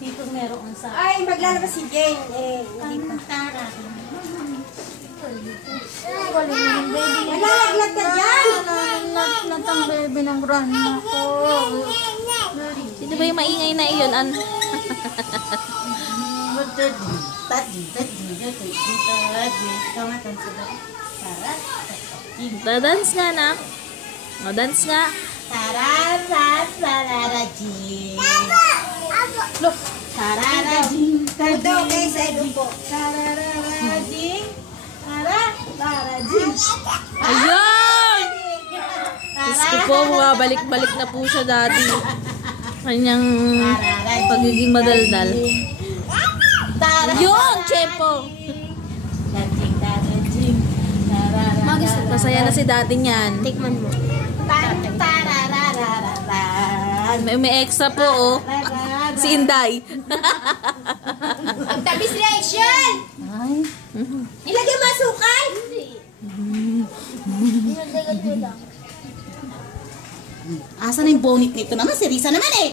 Tito meron sa... Ay, maglalabas si Jane. Eh, hindi pa. Tara. Malalaglag ka dyan! Nalaglag ang baby ng grandma ko. Sino ba yung maingay na iyon? Dance nga, nak. O, dance nga. Tarararararajin. Tararajin. Udo, okay, sa edo po. Tararararajin. Tararararajin. Ayun! Diyos ko po, balik-balik na po siya dati. Kanyang pagiging madaldal. Yun, Chepo! Masaya na si dati niyan. Tikman mo. May extra po, oh. Si Inday. Ang tabis reaction! Ay. Nilagyan mo asukal? Asa na yung bonnet nito naman? Si Risa naman eh.